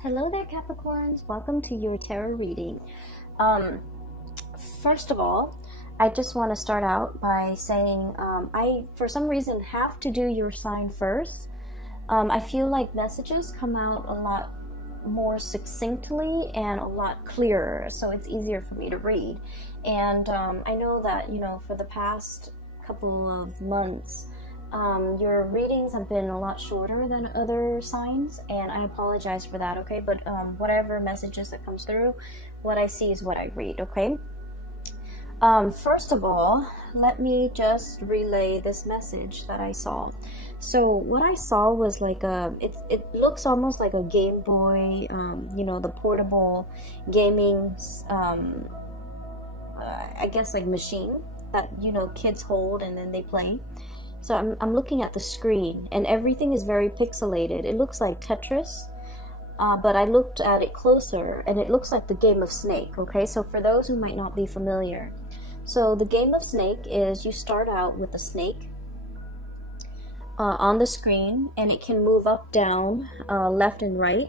Hello there, Capricorns. Welcome to your tarot reading. First of all, I just want to start out by saying I, for some reason, have to do your sign first. I feel like messages come out a lot more succinctly and a lot clearer, so it's easier for me to read. And I know that, for the past couple of months, your readings have been a lot shorter than other signs, and I apologize for that, okay? But whatever messages that comes through, what I see is what I read, okay? First of all, let me just relay this message that I saw. So what I saw was like it looks almost like a Game Boy, the portable gaming, I guess like machine that, kids hold and then they play. So I'm looking at the screen and everything is very pixelated. It looks like Tetris, but I looked at it closer and it looks like the game of Snake, okay? So for those who might not be familiar, so the game of Snake is you start out with a snake on the screen, and it can move up, down, left and right.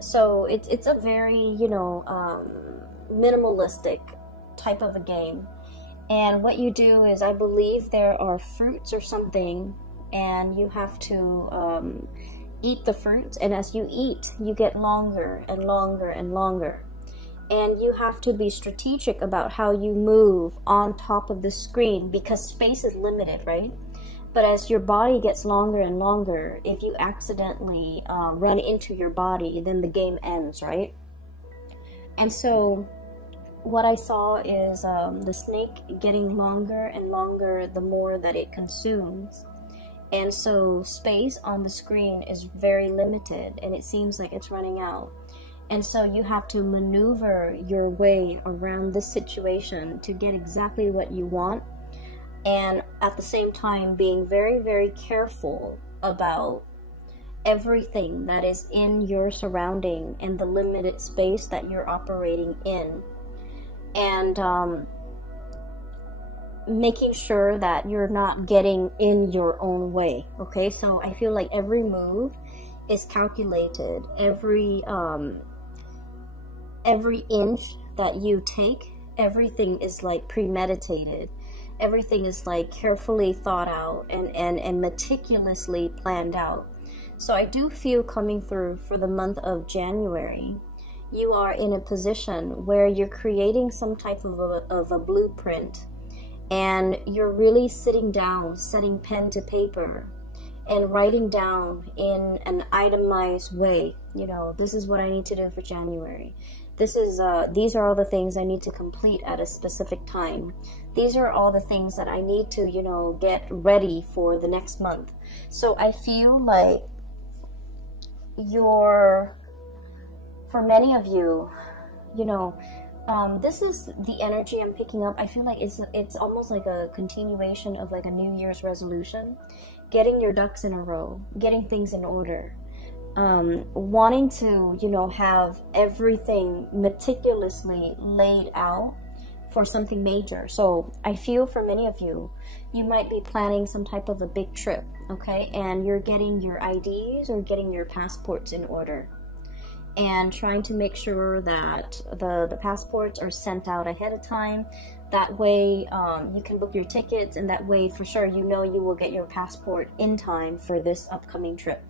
So it's a very, minimalistic type of a game. And what you do is, I believe there are fruits or something, and you have to eat the fruits, and as you eat, you get longer and longer and longer. And you have to be strategic about how you move on top of the screen, because space is limited, right? But as your body gets longer and longer, if you accidentally run into your body, then the game ends, right? And so what I saw is the snake getting longer and longer the more that it consumes. And so space on the screen is very limited, and it seems like it's running out. And so you have to maneuver your way around this situation to get exactly what you want, and at the same time being very, very careful about everything that is in your surrounding and the limited space that you're operating in. And making sure that you're not getting in your own way, okay? So I feel like every move is calculated. Every inch that you take, everything is like premeditated. Everything is like carefully thought out and meticulously planned out. So I do feel coming through for the month of January, you are in a position where you're creating some type of a blueprint, and you're really sitting down, setting pen to paper, and writing down in an itemized way, this is what I need to do for January. These are all the things I need to complete at a specific time. These are all the things that I need to, get ready for the next month. So I feel like for many of you, this is the energy I'm picking up. I feel like it's almost like a continuation of like a New Year's resolution. Getting your ducks in a row, getting things in order. Wanting to, have everything meticulously laid out for something major. So I feel for many of you, you might be planning some type of a big trip, okay? And you're getting your IDs or getting your passports in order, and trying to make sure that the passports are sent out ahead of time. That way you can book your tickets, and that way for sure you will get your passport in time for this upcoming trip.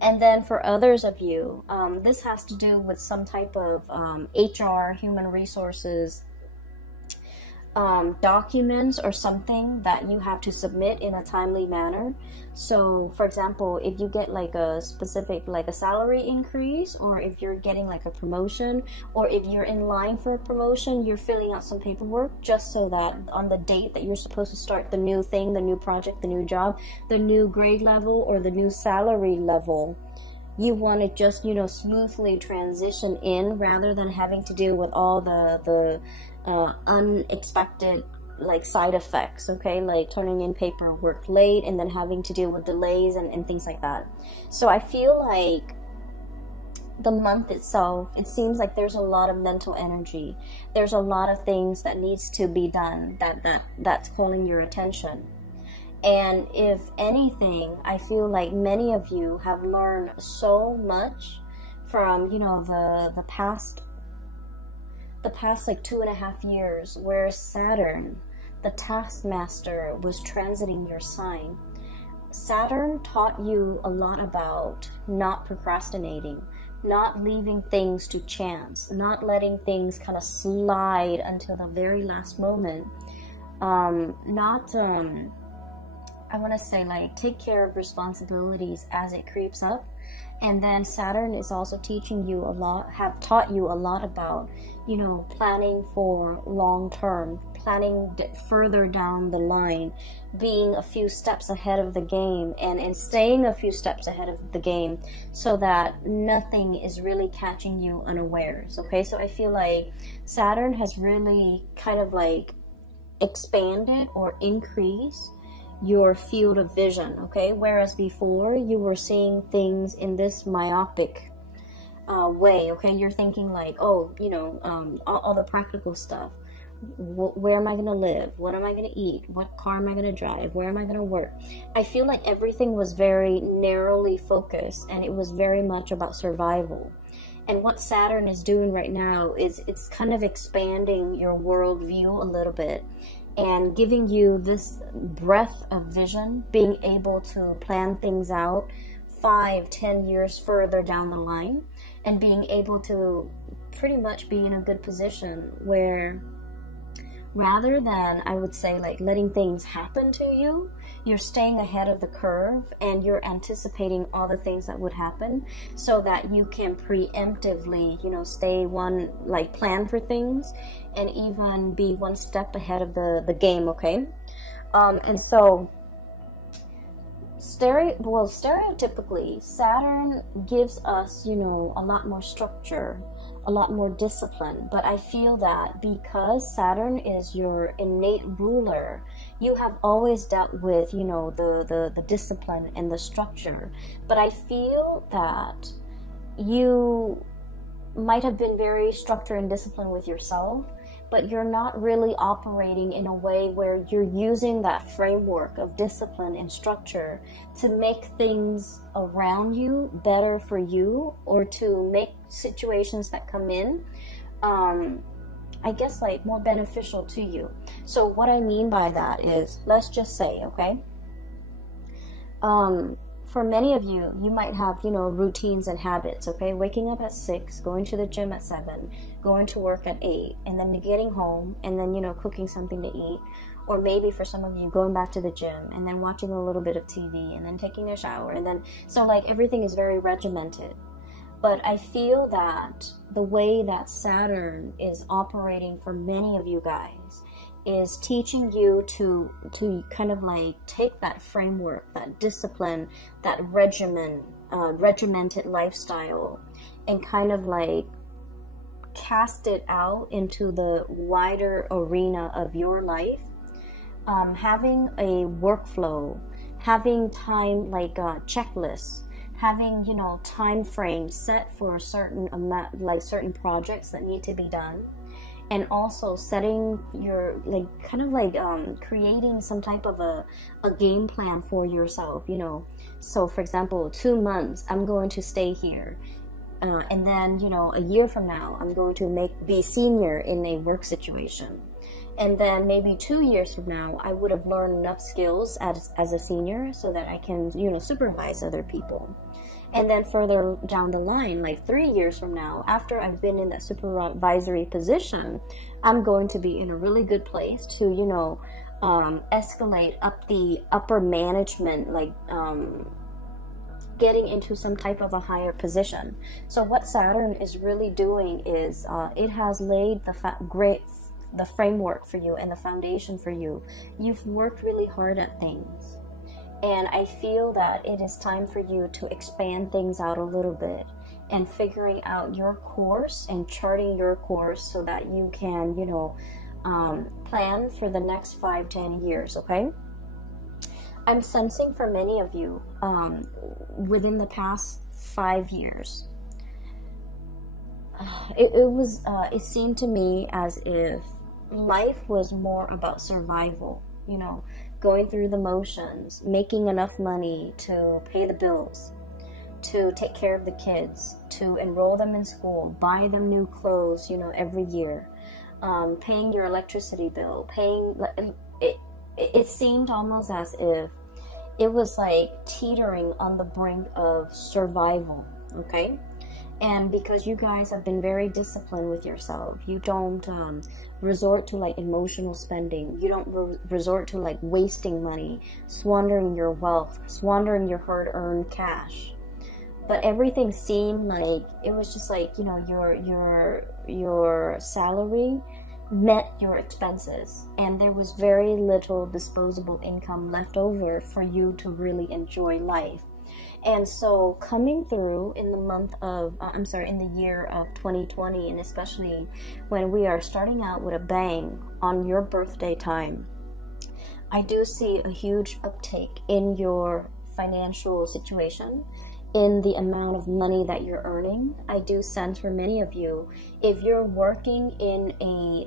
And then for others of you, this has to do with some type of HR, human resources, documents or something that you have to submit in a timely manner. So for example, if you get like a specific, like a salary increase, or if you're getting like a promotion, or if you're in line for a promotion, you're filling out some paperwork just so that on the date that you're supposed to start the new thing, the new project, the new job, the new grade level, or the new salary level, you want to just, smoothly transition in, rather than having to deal with all the unexpected like side effects, okay? Like turning in paperwork late and then having to deal with delays and things like that. So I feel like the month itself, it seems like there's a lot of mental energy. There's a lot of things that needs to be done that's calling your attention. And if anything, I feel like many of you have learned so much from, you know, the past like 2.5 years, where Saturn, the taskmaster, was transiting your sign. Saturn taught you a lot about not procrastinating, not leaving things to chance, not letting things kind of slide until the very last moment. I want to say, like, take care of responsibilities as it creeps up. And then Saturn is also teaching you a lot, have taught you a lot about, you know, planning for long term, planning further down the line, being a few steps ahead of the game, and staying a few steps ahead of the game so that nothing is really catching you unawares. Okay, so I feel like Saturn has really kind of like expanded or increased your field of vision, okay? Whereas before you were seeing things in this myopic way, okay? You're thinking like, oh, you know, all the practical stuff. Where am I going to live? What am I going to eat? What car am I going to drive? Where am I going to work? I feel like everything was very narrowly focused, and it was very much about survival. And what Saturn is doing right now is it's kind of expanding your worldview a little bit and giving you this breadth of vision, being able to plan things out 5-10 years further down the line, and being able to pretty much be in a good position where, rather than, I would say, like letting things happen to you, you're staying ahead of the curve and you're anticipating all the things that would happen so that you can preemptively, you know, plan for things and even be one step ahead of the game, okay? And so, stereotypically, Saturn gives us, you know, a lot more structure, a lot more discipline. But I feel that because Saturn is your innate ruler, you have always dealt with, you know, the discipline and the structure. But I feel that you might have been very structured and disciplined with yourself, but you're not really operating in a way where you're using that framework of discipline and structure to make things around you better for you, or to make situations that come in, I guess, like more beneficial to you. So what I mean by that is, let's just say, okay, for many of you, you might have, you know, routines and habits, okay? Waking up at 6, going to the gym at 7, going to work at 8, and then getting home, and then, you know, cooking something to eat. Or maybe for some of you, going back to the gym, and then watching a little bit of TV, and then taking a shower, and then, so like everything is very regimented. But I feel that the way that Saturn is operating for many of you guys is teaching you to kind of like take that framework, that discipline, that regimented lifestyle, and kind of like cast it out into the wider arena of your life. Having a workflow, having time, like checklists, having, you know, time frames set for a certain amount, like certain projects that need to be done. And also setting your, like, kind of like creating some type of a game plan for yourself, you know. So for example, 2 months I'm going to stay here, and then, you know, a year from now I'm going to be senior in a work situation, and then maybe 2 years from now I would have learned enough skills as a senior so that I can, you know, supervise other people. And then further down the line, like 3 years from now, after I've been in that supervisory position, I'm going to be in a really good place to, you know, escalate up the upper management, like getting into some type of a higher position. So what Saturn is really doing is it has laid the framework for you and the foundation for you. You've worked really hard at things. And I feel that it is time for you to expand things out a little bit and figuring out your course and charting your course so that you can, you know, plan for the next 5-10 years, okay? I'm sensing for many of you, within the past 5 years, it seemed to me as if life was more about survival, you know, going through the motions, making enough money to pay the bills, to take care of the kids, to enroll them in school, buy them new clothes, you know, every year, paying your electricity bill, paying, it seemed almost as if it was like teetering on the brink of survival, okay? And because you guys have been very disciplined with yourself, you don't resort to like emotional spending. You don't resort to like wasting money, squandering your wealth, squandering your hard-earned cash. But everything seemed like it was just like, you know, your salary met your expenses, and there was very little disposable income left over for you to really enjoy life. And so coming through in the month of, in the year of 2020, and especially when we are starting out with a bang on your birthday time, I do see a huge uptake in your financial situation, in the amount of money that you're earning. I do sense for many of you, if you're working in a,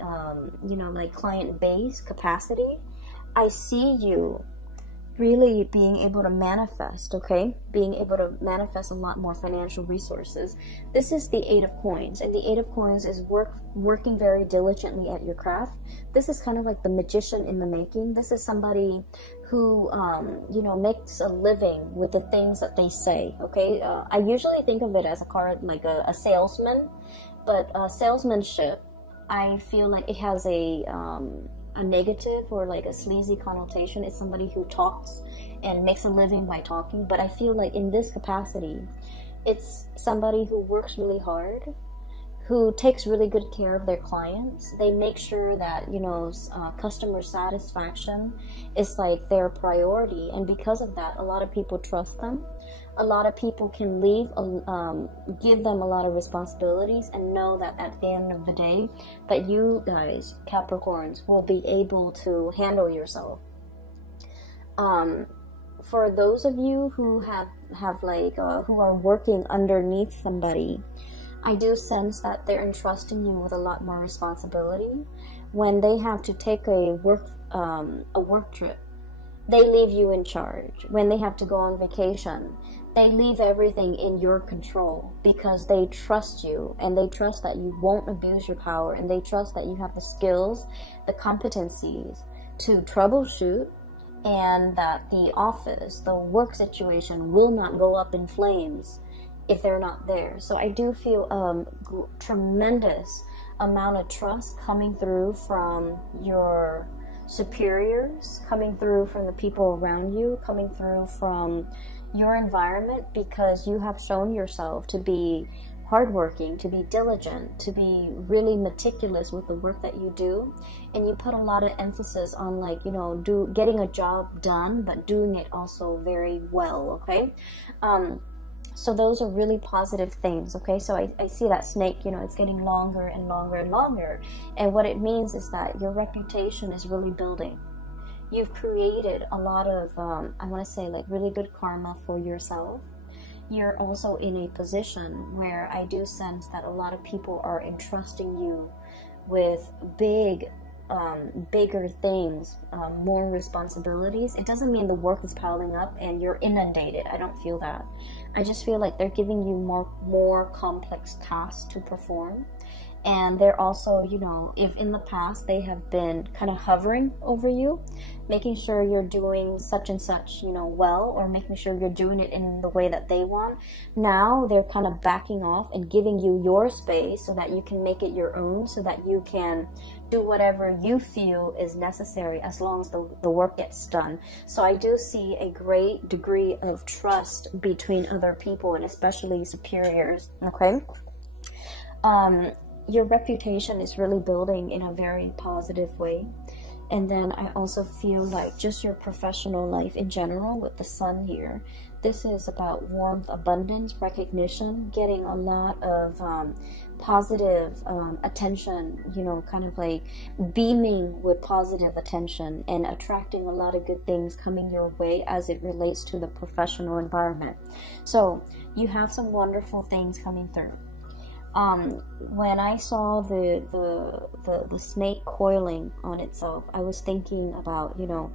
you know, like client-based capacity, I see you really being able to manifest, okay? Being able to manifest a lot more financial resources. This is the Eight of Coins, and the Eight of Coins is working very diligently at your craft. This is kind of like the magician in the making. This is somebody who, you know, makes a living with the things that they say, okay? I usually think of it as a card, like a salesman, but salesmanship, I feel like it has a negative or like a sleazy connotation. It's somebody who talks and makes a living by talking. But I feel like in this capacity, it's somebody who works really hard, who takes really good care of their clients. They make sure that, you know, customer satisfaction is like their priority, and because of that, a lot of people trust them. A lot of people can give them a lot of responsibilities and know that at the end of the day that you guys, Capricorns, will be able to handle yourself. For those of you who have like who are working underneath somebody, I do sense that they're entrusting you with a lot more responsibility. When they have to take a work trip, they leave you in charge. When they have to go on vacation, they leave everything in your control because they trust you, and they trust that you won't abuse your power, and they trust that you have the skills, the competencies to troubleshoot, and that the office, the work situation will not go up in flames if they're not there. So I do feel tremendous amount of trust coming through from your superiors, coming through from the people around you, coming through from your environment, because you have shown yourself to be hardworking, to be diligent, to be really meticulous with the work that you do, and you put a lot of emphasis on, like, you know, getting a job done, but doing it also very well, okay? So those are really positive things, okay? So I see that snake, you know, it's getting longer and longer and longer. And what it means is that your reputation is really building. You've created a lot of, I want to say, like, really good karma for yourself. You're also in a position where I do sense that a lot of people are entrusting you with bigger things, more responsibilities. It doesn't mean the work is piling up and you're inundated. I don't feel that. I just feel like they're giving you more complex tasks to perform. And they're also, you know, if in the past they have been kind of hovering over you, making sure you're doing such and such, you know, well, or making sure you're doing it in the way that they want, now they're kind of backing off and giving you your space so that you can make it your own, so that you can do whatever you feel is necessary as long as the work gets done. So I do see a great degree of trust between other people, and especially superiors, okay? Your reputation is really building in a very positive way. And then I also feel like just your professional life in general with the sun here, this is about warmth, abundance, recognition, getting a lot of positive attention, you know, kind of like beaming with positive attention and attracting a lot of good things coming your way as it relates to the professional environment. So you have some wonderful things coming through. When I saw the snake coiling on itself, I was thinking about, you know,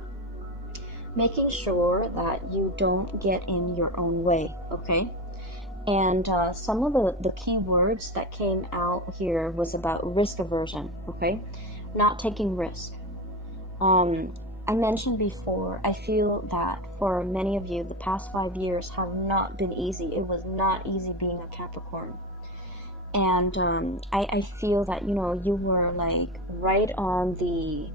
making sure that you don't get in your own way, okay? And some of the key words that came out here was about risk aversion, okay? Not taking risk. I mentioned before, I feel that for many of you, the past 5 years have not been easy. It was not easy being a Capricorn. And I feel that, you know, you were like right on the,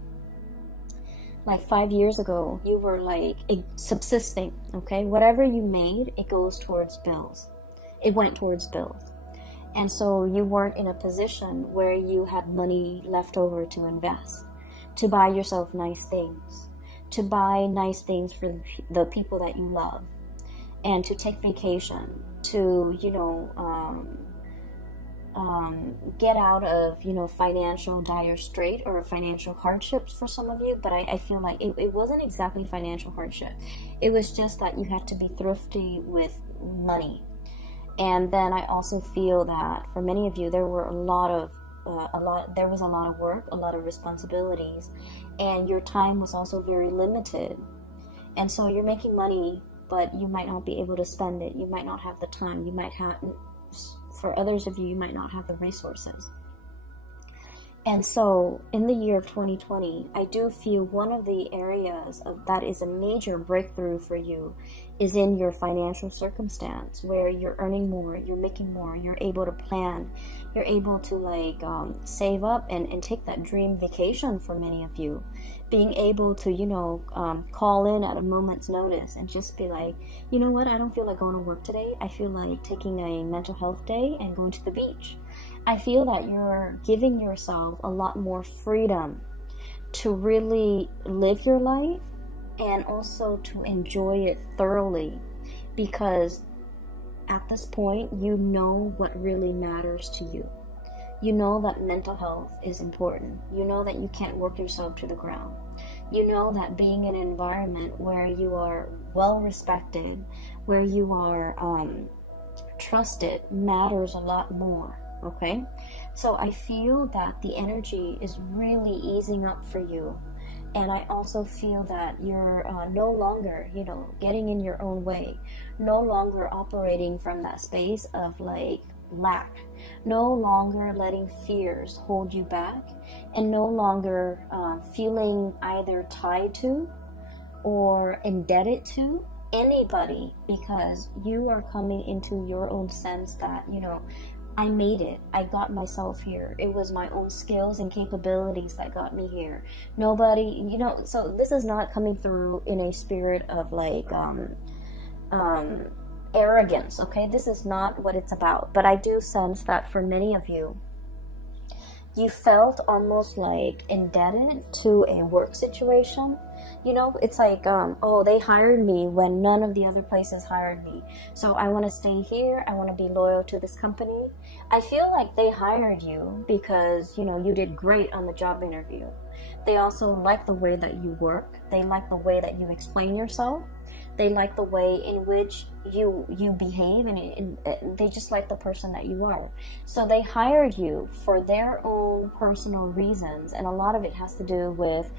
like 5 years ago, you were like subsisting, okay? Whatever you made, it goes towards bills. It went towards bills. And so you weren't in a position where you had money left over to invest, to buy yourself nice things, to buy nice things for the people that you love, and to take vacation, to, you know, get out of, you know, financial dire strait or financial hardships for some of you. But I feel like it wasn't exactly financial hardship. It was just that you had to be thrifty with money. And then I also feel that for many of you, there were there was a lot of work, a lot of responsibilities, and your time was also very limited. And so you're making money, but you might not be able to spend it. You might not have the time. You might have, for others of you, you might not have the resources. And so in the year of 2020, I do feel one of the areas that is a major breakthrough for you is in your financial circumstance, where you're earning more, you're making more, you're able to plan, you're able to like save up and take that dream vacation for many of you. Being able to, you know, call in at a moment's notice and just be like, you know what, I don't feel like going to work today. I feel like taking a mental health day and going to the beach. I feel that you're giving yourself a lot more freedom to really live your life and also to enjoy it thoroughly, because at this point, you know what really matters to you. You know that mental health is important. You know that you can't work yourself to the ground. You know that being in an environment where you are well respected, where you are trusted, matters a lot more. Okay, so I feel that the energy is really easing up for you. And I also feel that you're no longer, you know, getting in your own way, no longer operating from that space of like lack, no longer letting fears hold you back, and no longer feeling either tied to or indebted to anybody, because you are coming into your own sense that, you know, I made it. I got myself here. It was my own skills and capabilities that got me here. Nobody, you know, so this is not coming through in a spirit of like arrogance, okay? This is not what it's about. But I do sense that for many of you, you felt almost like indebted to a work situation. You know, it's like, oh, they hired me when none of the other places hired me. So I want to stay here. I want to be loyal to this company. I feel like they hired you because, you know, you did great on the job interview. They also like the way that you work. They like the way that you explain yourself. They like the way in which you behave, and they just like the person that you are. So they hired you for their own personal reasons, and a lot of it has to do with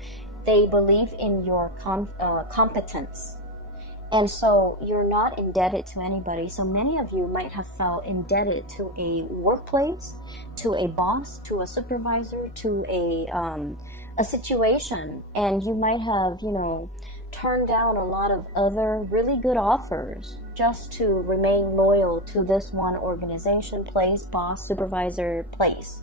they believe in your competence. And so you're not indebted to anybody. So many of you might have felt indebted to a workplace, to a boss, to a supervisor, to a situation, and you might have, you know, turned down a lot of other really good offers just to remain loyal to this one organization, place, boss, supervisor, place.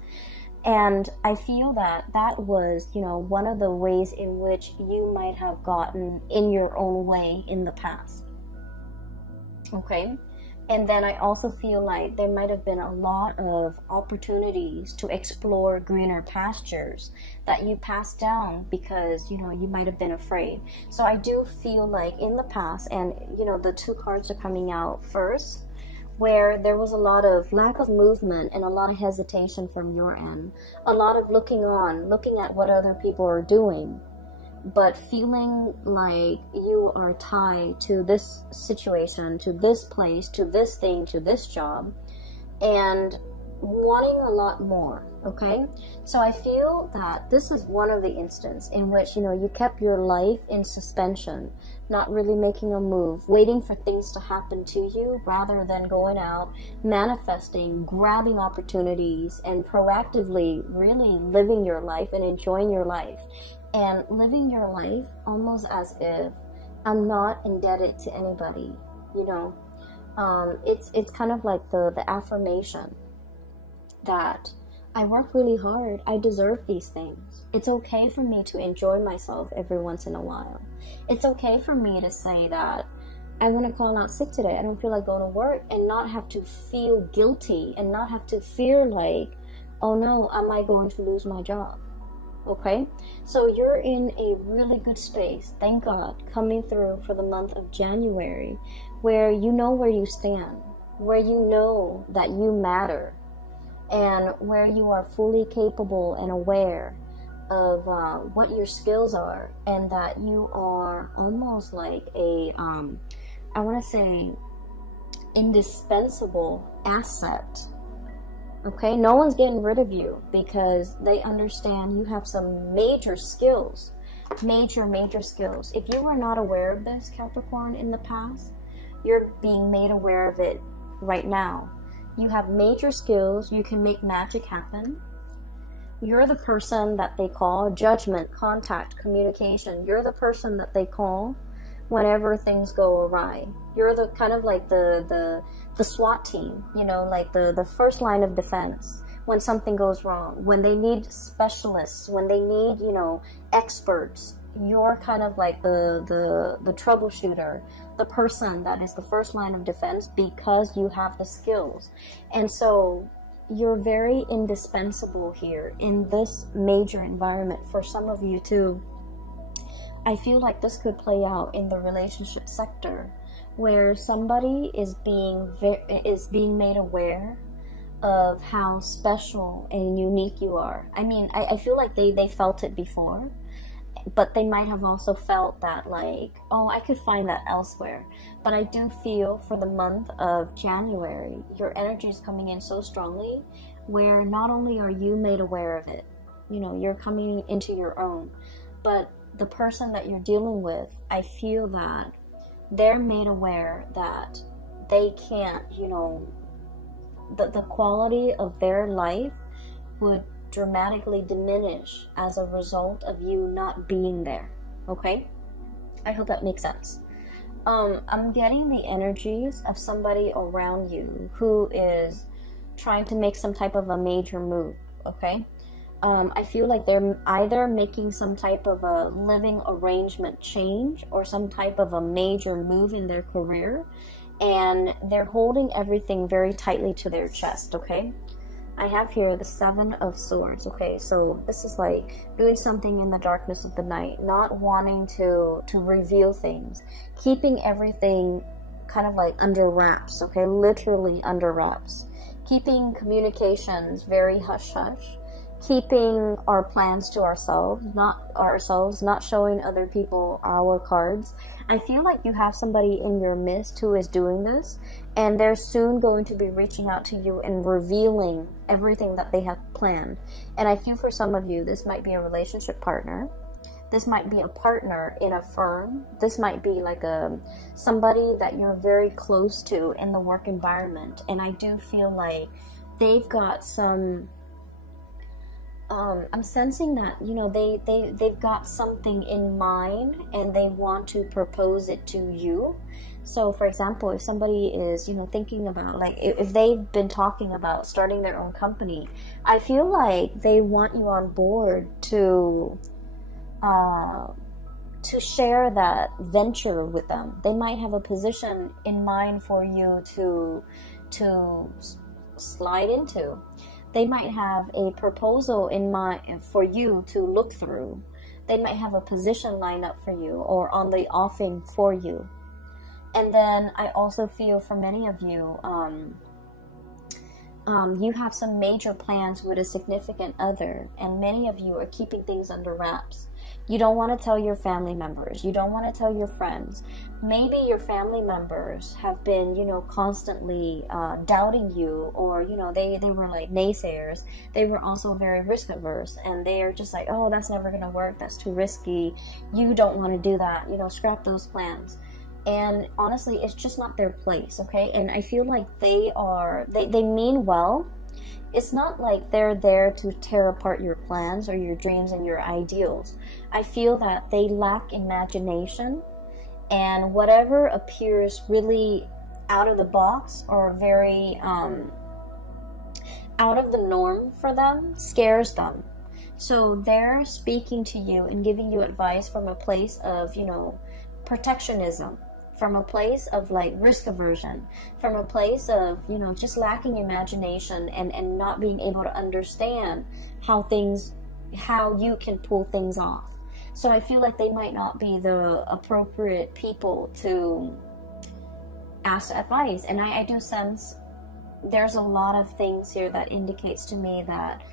And I feel that that was, you know, one of the ways in which you might have gotten in your own way in the past. Okay? And then I also feel like there might have been a lot of opportunities to explore greener pastures that you passed down because, you know, you might have been afraid. So I do feel like in the past, and, you know, the two cards are coming out first, where there was a lot of lack of movement and a lot of hesitation from your end. A lot of looking on, looking at what other people are doing, but feeling like you are tied to this situation, to this place, to this thing, to this job. And wanting a lot more, okay? So I feel that this is one of the instances in which, you know, you kept your life in suspension, not really making a move, waiting for things to happen to you rather than going out, manifesting, grabbing opportunities, and proactively really living your life and enjoying your life. And living your life almost as if I'm not indebted to anybody, you know? It's kind of like the affirmation that I work really hard, I deserve these things. It's okay for me to enjoy myself every once in a while. It's okay for me to say that I want to call out sick today, I don't feel like going to work, and not have to feel guilty and not have to fear like, oh no, am I going to lose my job? Okay, so you're in a really good space, thank God, coming through for the month of January, where you know where you stand, where you know that you matter, and where you are fully capable and aware of what your skills are, and that you are almost like a, I want to say, indispensable asset. Okay, no one's getting rid of you because they understand you have some major skills, major skills. If you were not aware of this, Capricorn, in the past, you're being made aware of it right now. You have major skills. You can make magic happen. You're the person that they call judgment, contact, communication. You're the person that they call whenever things go awry. You're the kind of like the SWAT team, you know, like the first line of defense when something goes wrong, when they need specialists, when they need, you know, experts. You're kind of like the troubleshooter, the person that is the first line of defense because you have the skills. And so you're very indispensable here in this major environment. For some of you too, I feel like this could play out in the relationship sector, where somebody is being made aware of how special and unique you are. I mean, I feel like they felt it before, but they might have also felt that like, oh, I could find that elsewhere. But I do feel for the month of January, your energy is coming in so strongly, where not only are you made aware of it, you know, you're coming into your own, but the person that you're dealing with, I feel that they're made aware that they can't, you know, the quality of their life would dramatically diminish as a result of you not being there. Okay, I hope that makes sense. I'm getting the energies of somebody around you who is trying to make some type of a major move. Okay, I feel like they're either making some type of a living arrangement change or some type of a major move in their career, and they're holding everything very tightly to their chest. Okay, I have here the 7 of Swords. Okay, so this is like doing something in the darkness of the night, not wanting to reveal things, keeping everything kind of like under wraps. Okay, literally under wraps, keeping communications very hush-hush, keeping our plans to ourselves, not showing other people our cards. I feel like you have somebody in your midst who is doing this, and they're soon going to be reaching out to you and revealing everything that they have planned. And I feel for some of you, this might be a relationship partner. This might be a partner in a firm. This might be like somebody that you're very close to in the work environment. And I do feel like they've got some... I'm sensing that, you know, they've got something in mind and they want to propose it to you. So, for example, if somebody is, you know, thinking about, like, if they've been talking about starting their own company, I feel like they want you on board to share that venture with them. They might have a position in mind for you to slide into. They might have a proposal in mind for you to look through. They might have a position lined up for you or on the offing for you. And then I also feel for many of you, you have some major plans with a significant other, and many of you are keeping things under wraps. You don't want to tell your family members. You don't want to tell your friends. Maybe your family members have been, you know, constantly doubting you, or, you know, they were like naysayers. They were also very risk averse, and they are just like, oh, that's never going to work. That's too risky. You don't want to do that. You know, scrap those plans. And honestly, it's just not their place, okay? And I feel like they mean well. It's not like they're there to tear apart your plans or your dreams and your ideals. I feel that they lack imagination, and whatever appears really out of the box or very out of the norm for them scares them. So they're speaking to you and giving you advice from a place of, you know, protectionism, from a place of like risk aversion, from a place of, you know, just lacking imagination and not being able to understand how you can pull things off. So I feel like they might not be the appropriate people to ask advice. And I do sense there's a lot of things here that indicates to me that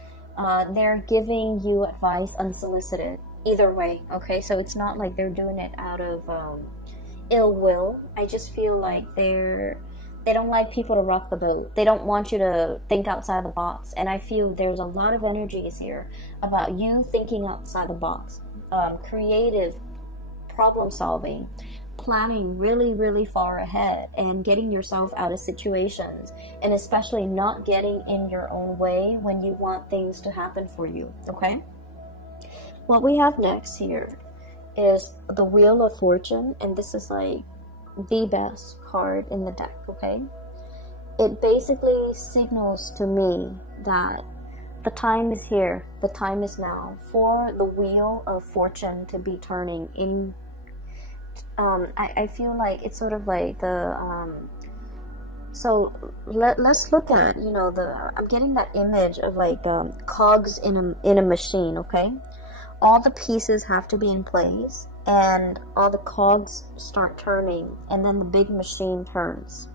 they're giving you advice unsolicited. Either way, okay? So it's not like they're doing it out of ill will. I just feel like they don't like people to rock the boat. They don't want you to think outside the box. And I feel there's a lot of energies here about you thinking outside the box, creative problem solving, planning really, really far ahead, and getting yourself out of situations, and especially not getting in your own way when you want things to happen for you, okay? What we have next here is the Wheel of Fortune, and this is like the best card in the deck, okay? It basically signals to me that the time is here, the time is now for the Wheel of Fortune to be turning in. I feel like it's sort of like the so let's look at, you know, I'm getting that image of like cogs in a machine, okay? All the pieces have to be in place, and all the cogs start turning, and then the big machine turns.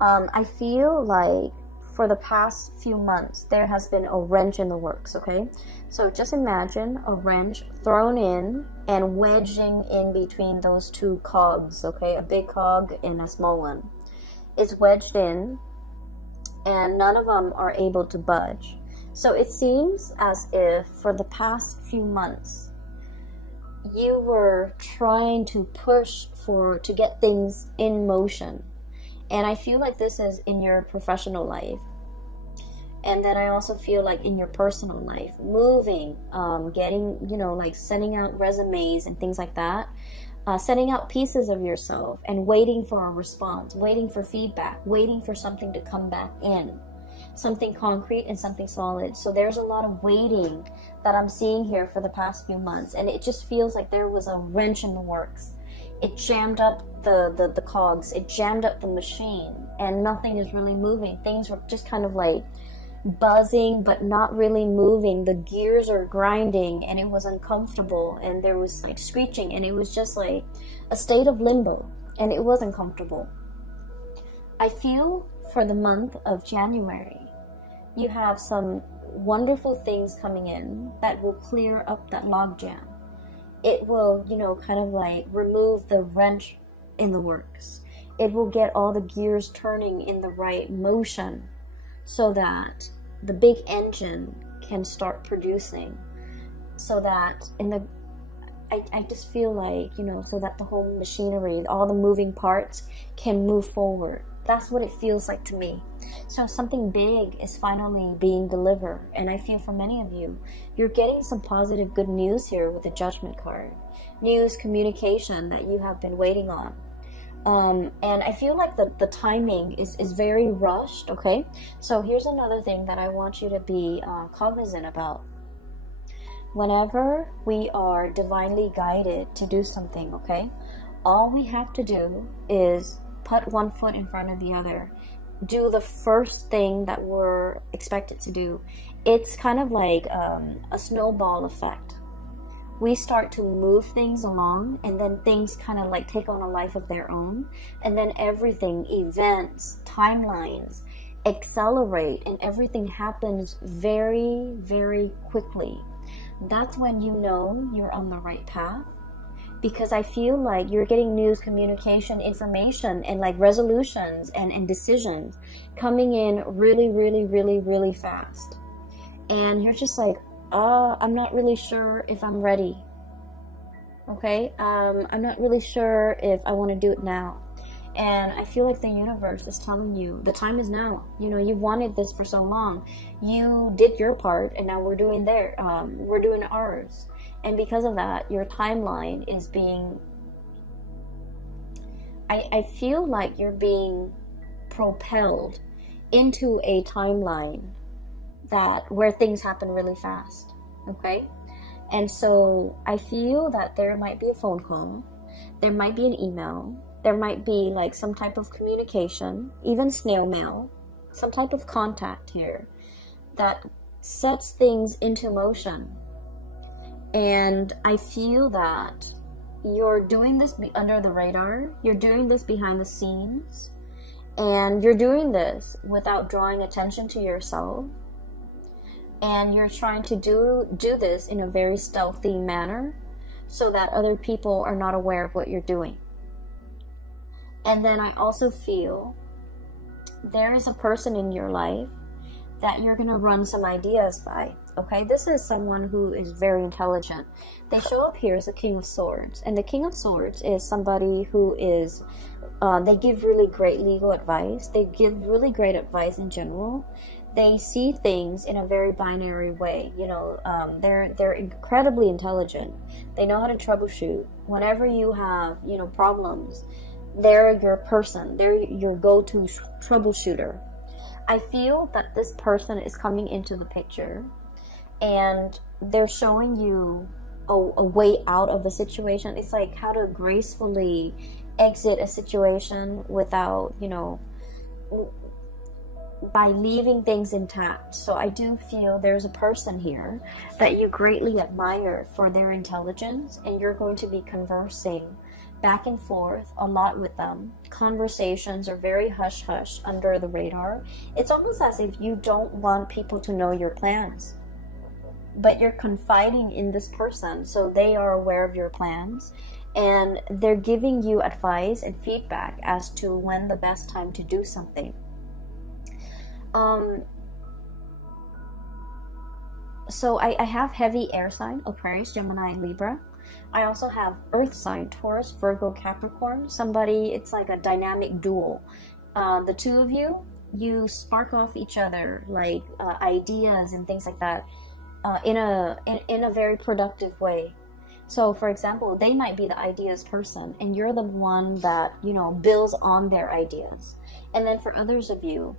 I feel like for the past few months, there has been a wrench in the works, okay? So just imagine a wrench thrown in and wedging in between those two cogs, okay? A big cog and a small one. It's wedged in, and none of them are able to budge. So it seems as if for the past few months, you were trying to push to get things in motion. And I feel like this is in your professional life. And then I also feel like in your personal life, moving, getting, you know, like sending out resumes and things like that, sending out pieces of yourself and waiting for a response, waiting for feedback, waiting for something to come back in. Something concrete and something solid. So there's a lot of waiting that I'm seeing here for the past few months, and it just feels like there was a wrench in the works. It jammed up the cogs, it jammed up the machine, and nothing is really moving. Things were just kind of like buzzing but not really moving. The gears are grinding, and it was uncomfortable, and there was like screeching, and it was just like a state of limbo, and it wasn't comfortable. I feel for the month of January, you have some wonderful things coming in that will clear up that logjam. It will, you know, kind of like remove the wrench in the works. It will get all the gears turning in the right motion so that the big engine can start producing. So that I just feel like, you know, so that the whole machinery, all the moving parts can move forward. That's what it feels like to me. So something big is finally being delivered. And I feel for many of you, you're getting some positive good news here with the Judgment card. News, communication that you have been waiting on. And I feel like the timing is very rushed, okay? So here's another thing that I want you to be cognizant about. Whenever we are divinely guided to do something, okay? All we have to do is put one foot in front of the other. Do the first thing that we're expected to do. It's kind of like a snowball effect. We start to move things along, and then things kind of like take on a life of their own. And then everything, events, timelines, accelerate, and everything happens very, very quickly. that's when you know you're on the right path. Because I feel like you're getting news, communication, information, and like resolutions and decisions coming in really, really, really, really fast. And you're just like, I'm not really sure if I'm ready. Okay? I'm not really sure if I want to do it now. And I feel like the universe is telling you the time is now. You know, you've wanted this for so long. You did your part, and now we're doing we're doing ours. And because of that, your timeline is being, I feel like you're being propelled into a timeline where things happen really fast. Okay? And so I feel that there might be a phone call, there might be an email, there might be like some type of communication, even snail mail, some type of contact here that sets things into motion. And I feel that you're doing this under the radar, you're doing this behind the scenes, and you're doing this without drawing attention to yourself. And you're trying to do this in a very stealthy manner so that other people are not aware of what you're doing. And then I also feel there is a person in your life that you're going to run some ideas by. Okay, this is someone who is very intelligent. They show up here as the King of Swords. And the King of Swords is somebody who is, they give really great legal advice. They give really great advice in general. They see things in a very binary way. You know, they're incredibly intelligent. They know how to troubleshoot. Whenever you have, you know, problems, they're your person. They're your go-to troubleshooter. I feel that this person is coming into the picture and they're showing you a way out of the situation. It's like how to gracefully exit a situation without, you know, by leaving things intact. So I do feel there's a person here that you greatly admire for their intelligence, and you're going to be conversing back and forth a lot with them. Conversations are very hush-hush under the radar. It's almost as if you don't want people to know your plans, but you're confiding in this person so they are aware of your plans, and they're giving you advice and feedback as to when the best time to do something. So I have heavy air sign, Aquarius, Gemini, Libra. I also have earth sign, Taurus, Virgo, Capricorn. Somebody, it's like a dynamic duel. The two of you, you spark off each other, like ideas and things like that, in a very productive way. So for example, they might be the ideas person and you're the one that, you know, builds on their ideas. And then for others of you,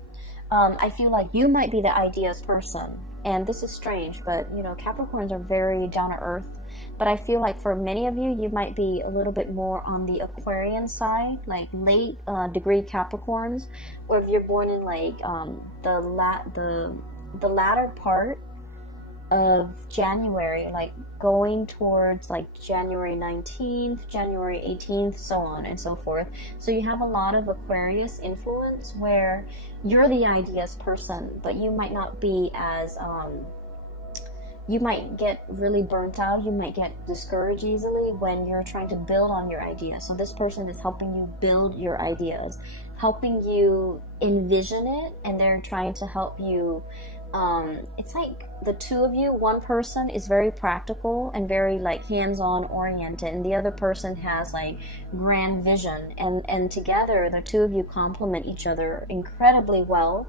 I feel like you might be the ideas person. And this is strange, but you know, Capricorns are very down to earth. But I feel like for many of you, you might be a little bit more on the Aquarian side, like late degree Capricorns, or if you're born in like the latter part of January, like going towards like January 19th, January 18th, so on and so forth. So you have a lot of Aquarius influence where you're the ideas person, but you might not be as you might get really burnt out, you might get discouraged easily when you're trying to build on your ideas. So this person is helping you build your ideas, helping you envision it, and they're trying to help you. It's like the two of you, one person is very practical and very like hands-on oriented, and the other person has like grand vision, and together the two of you complement each other incredibly well,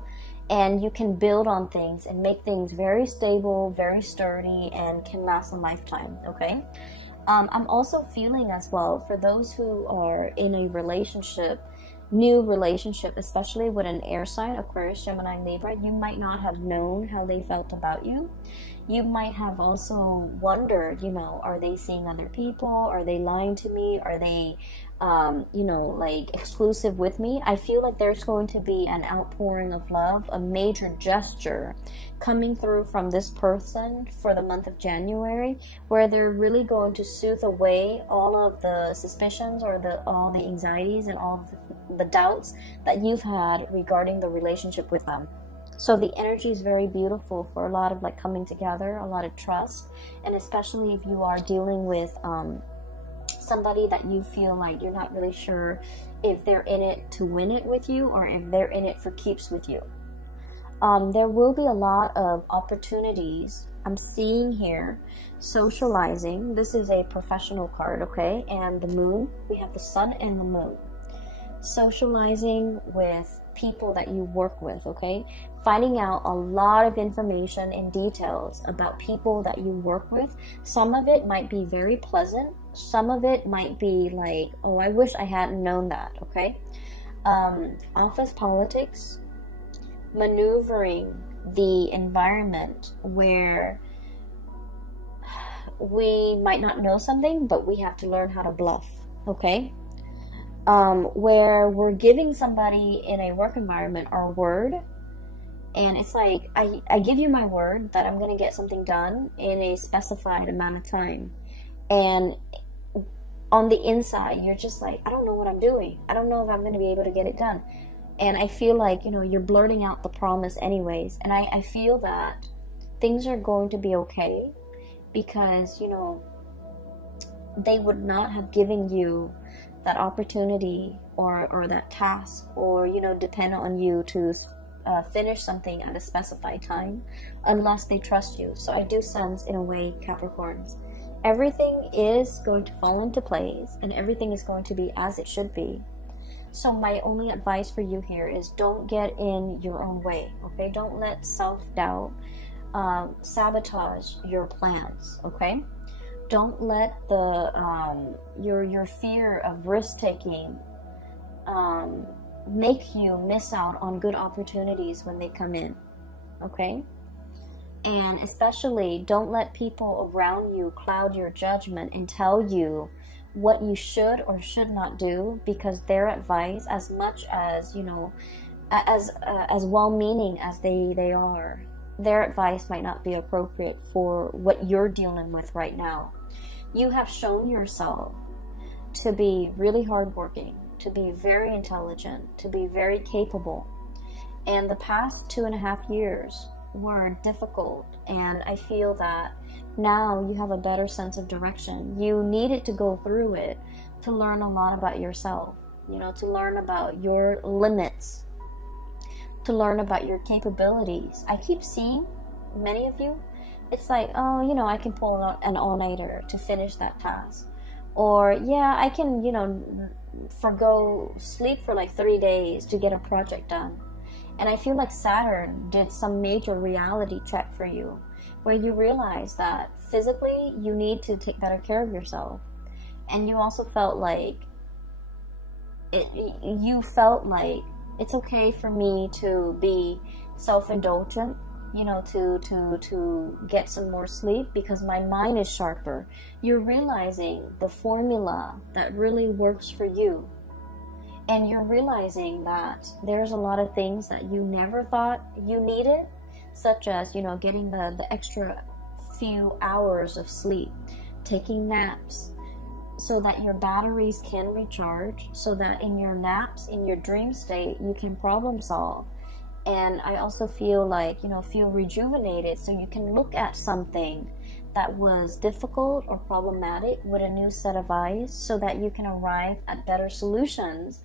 and you can build on things and make things very stable, very sturdy, and can last a lifetime. Okay. I'm also feeling as well for those who are in a relationship, new relationship, especially with an air sign, Aquarius, Gemini, Libra, you might not have known how they felt about you. You might have also wondered, you know, are they seeing other people? Are they lying to me? Are they, you know, like exclusive with me? I feel like there's going to be an outpouring of love, a major gesture coming through from this person for the month of January, where they're really going to soothe away all of the suspicions or all the anxieties and all of the doubts that you've had regarding the relationship with them. So the energy is very beautiful for a lot of like coming together, a lot of trust, and especially if you are dealing with somebody that you feel like you're not really sure if they're in it to win it with you or if they're in it for keeps with you. There will be a lot of opportunities I'm seeing here. Socializing. This is a professional card, okay? And the moon. We have the sun and the moon. Socializing with people that you work with, okay? Finding out a lot of information and details about people that you work with. Some of it might be very pleasant. Some of it might be like, oh, I wish I hadn't known that, okay? Office politics. Maneuvering the environment where we might not know something, but we have to learn how to bluff, okay? Where we're giving somebody in a work environment our word, and it's like, I give you my word that I'm going to get something done in a specified amount of time, and on the inside, you're just like, I don't know what I'm doing. I don't know if I'm going to be able to get it done. And I feel like, you know, you're blurting out the promise anyways. And I feel that things are going to be okay because, you know, they would not have given you that opportunity or that task or, you know, depend on you to finish something at a specified time unless they trust you. So I do sense, in a way, Capricorns, everything is going to fall into place and everything is going to be as it should be. So my only advice for you here is don't get in your own way, okay? Don't let self-doubt sabotage your plans, okay? Don't let the your fear of risk-taking make you miss out on good opportunities when they come in, okay? And especially don't let people around you cloud your judgment and tell you what you should or should not do, because their advice, as much as, you know, as well-meaning as they are, their advice might not be appropriate for what you're dealing with right now. You have shown yourself to be really hardworking, to be very intelligent, to be very capable, and the past 2.5 years were difficult, and I feel that now you have a better sense of direction. You needed to go through it to learn a lot about yourself, you know, to learn about your limits, to learn about your capabilities. I keep seeing many of you, it's like, oh, you know, I can pull an all-nighter to finish that task. Or, yeah, I can, you know, forgo sleep for like 3 days to get a project done. And I feel like Saturn did some major reality check for you, where you realize that physically you need to take better care of yourself. And you also felt like you felt like it's okay for me to be self-indulgent, you know, to get some more sleep because my mind is sharper. You're realizing the formula that really works for you. And you're realizing that there's a lot of things that you never thought you needed, such as, you know, getting the extra few hours of sleep, taking naps, so that your batteries can recharge, so that in your naps, in your dream state, you can problem solve. And I also feel like, you know, feel rejuvenated, so you can look at something that was difficult or problematic with a new set of eyes, so that you can arrive at better solutions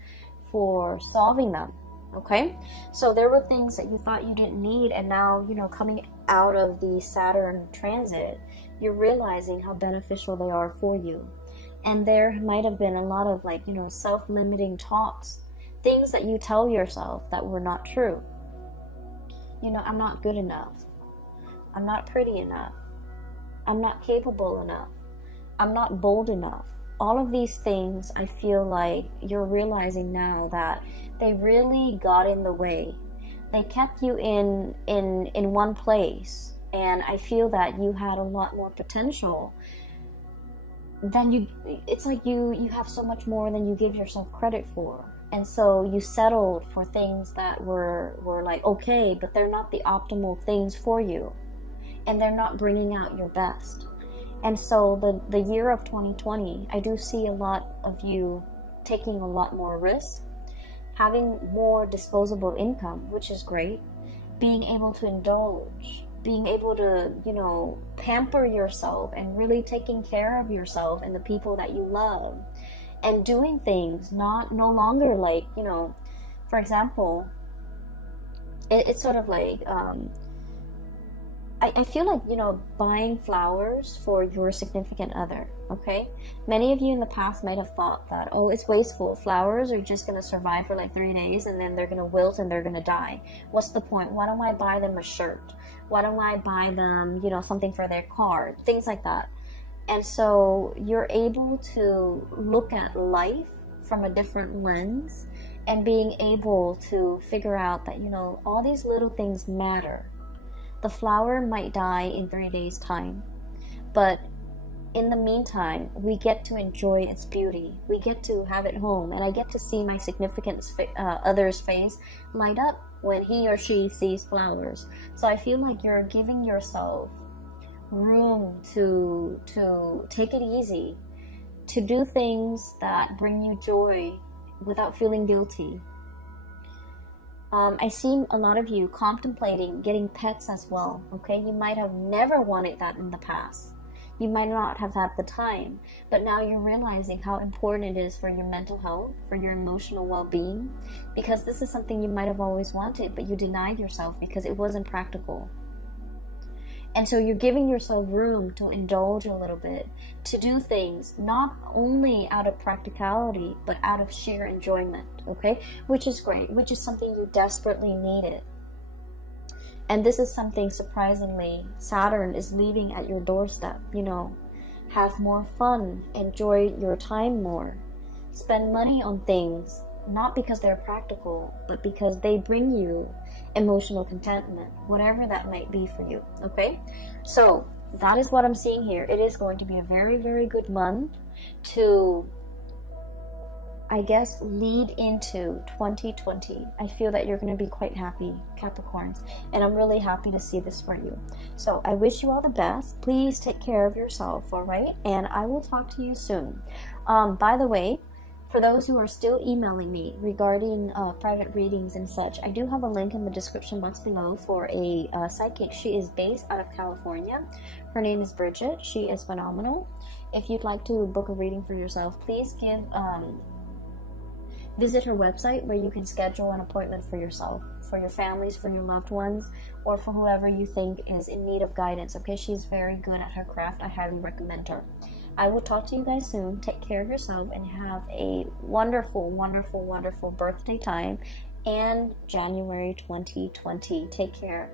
for solving them. Okay, so there were things that you thought you didn't need, and now, you know, coming out of the Saturn transit, you're realizing how beneficial they are for you. And there might have been a lot of, like, you know, self-limiting talks, things that you tell yourself that were not true. You know, I'm not good enough. I'm not pretty enough. I'm not capable enough. I'm not bold enough. All of these things, I feel like you're realizing now that they really got in the way. They kept you in one place, and I feel that you had a lot more potential than you. It's like you have so much more than you give yourself credit for, and so you settled for things that were like okay, but they're not the optimal things for you, and they're not bringing out your best. And so the year of 2020, I do see a lot of you taking a lot more risk, having more disposable income, which is great, being able to indulge, being able to, you know, pamper yourself and really taking care of yourself and the people that you love, and doing things no longer like, you know, for example, it's sort of like, I feel like, you know, buying flowers for your significant other, okay? Many of you in the past might have thought that, oh, it's wasteful. Flowers are just going to survive for like 3 days and then they're going to wilt and they're going to die. What's the point? Why don't I buy them a shirt? Why don't I buy them, you know, something for their car? Things like that. And so you're able to look at life from a different lens and being able to figure out that, you know, all these little things matter. The flower might die in 3 days' time, but in the meantime, we get to enjoy its beauty. We get to have it home, and I get to see my significant other's face light up when he or she sees flowers. So I feel like you're giving yourself room to take it easy, to do things that bring you joy without feeling guilty. I see a lot of you contemplating getting pets as well, okay? You might have never wanted that in the past. You might not have had the time, but now you're realizing how important it is for your mental health, for your emotional well-being, because this is something you might have always wanted, but you denied yourself because it wasn't practical. And so you're giving yourself room to indulge a little bit, to do things not only out of practicality, but out of sheer enjoyment, okay? Which is great, which is something you desperately needed. And this is something, surprisingly, Saturn is leaving at your doorstep, you know. Have more fun, enjoy your time more, spend money on things, not because they're practical, but because they bring you emotional contentment, whatever that might be for you, okay? So that is what I'm seeing here. It is going to be a very, very good month to, I guess, lead into 2020. I feel that you're going to be quite happy, Capricorns, and I'm really happy to see this for you. So I wish you all the best. Please take care of yourself, all right? And I will talk to you soon. By the way, for those who are still emailing me regarding private readings and such, I do have a link in the description box below for a psychic. She is based out of California. Her name is Bridget. She is phenomenal. If you'd like to book a reading for yourself, please visit her website where you can schedule an appointment for yourself, for your families, for your loved ones, or for whoever you think is in need of guidance, okay? She's very good at her craft. I highly recommend her. I will talk to you guys soon. Take care of yourself and have a wonderful, wonderful, wonderful birthday time and January 2020. Take care.